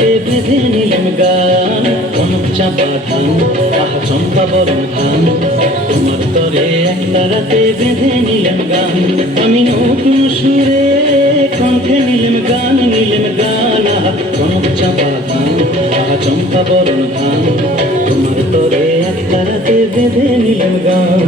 রাতে বেঁধে নিলাম গান, কনক চাপা ধান, আহা চম্পা বরণ ধান। তোমার তরে একটা রাতে বেঁধে নিলাম গান, আমি নতুন সুরে কণ্ঠে নিলাম গান, আহা কনক চাপা ধান, আহা চম্পা বরণ ধান। তোমার তরে একটা রাতে বেঁধে নিলাম গান।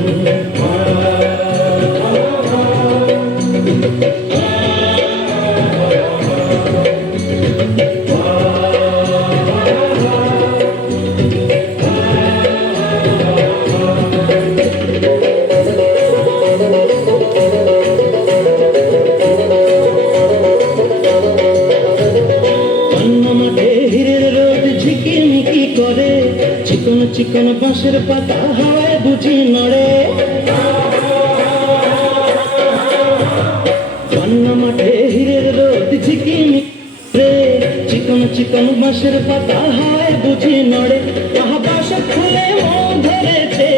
চিকন চিকন বাঁশের পাতা হাওয়ায় বুঝি নড়ে, পান্না মাঠে হীরের রোদ ঝিকিমিকি রে। চিকন চিকন বাঁশের পাতা হাওয়ায় বুঝি নড়ে, আহা বাঁশ খুলে মন ধরেছে,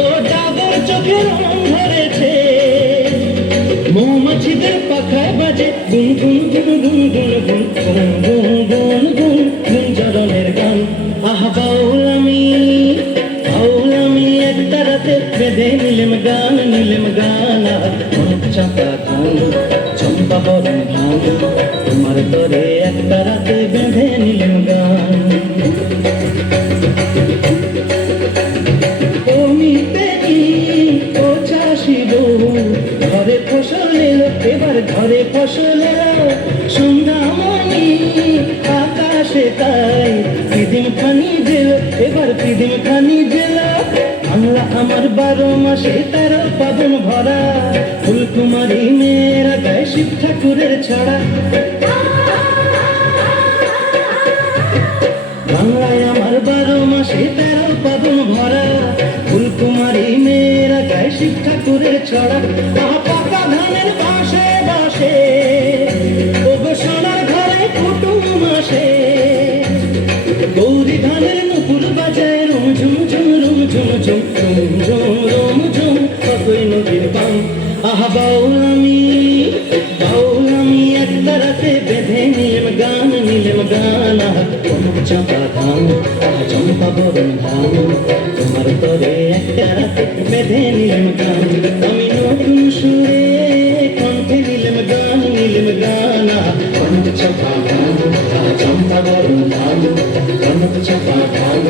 ও ডাগর চোখের মন ধরেছে। মৌমাছিদের পাখায় বাজে গুন গুন গুন গুন গুন গুন গুন গুন গুন গুন জরনের গান। আহা বাউল আমি একটা রাতে বেঁধে নিলাম গান, কনক চাপা ধান, চম্পা বরণ ধান। তোমার তরে একটা রাতে বেঁধে নিলাম গান। ও চাষি বউ ঘরে ফসল এলো, এবার ঘরে ফসল এলো। সন্ধ্যামণি আকাশে তাই পিদিম খানি জেল, এবার পিদিম খানি জেল। বাংলা আমার 12 মাসে 13 পাবন ভরা, ফুলকুমারী মেয়েরা গায়ে শিব ঠাকুরের ছড়া। বাংলায় আমার 12 মাসে 13 পাবন ভরা, ফুলকুমারী মেয়েরা গায়ে শিব ঠাকুরের ছড়া। পাকা ধানের বাঁশে বাঁশে ও সোনার ঘরে কুটুম আসে, গৌরী ধানের নুপুর বাজায় রুম ঝুম ঝুম রুম ঝুম ঝুম রুম ঝুম রুম ঝুম কতই নদীর পান। আহা বাউল আমি একটা রাতে বেঁধে নিলাম গান, আহা কনক চাপা ধান, আহা চম্পা বরণ ধান। তোমার তরে একটা রাতে বেঁধে নিলাম গান, আমি নতুন সুরে কণ্ঠে নিলাম গান, আহা কনক চাপা ধান, আহা চম্পা বরণ ধান, কনক চাপা ধান।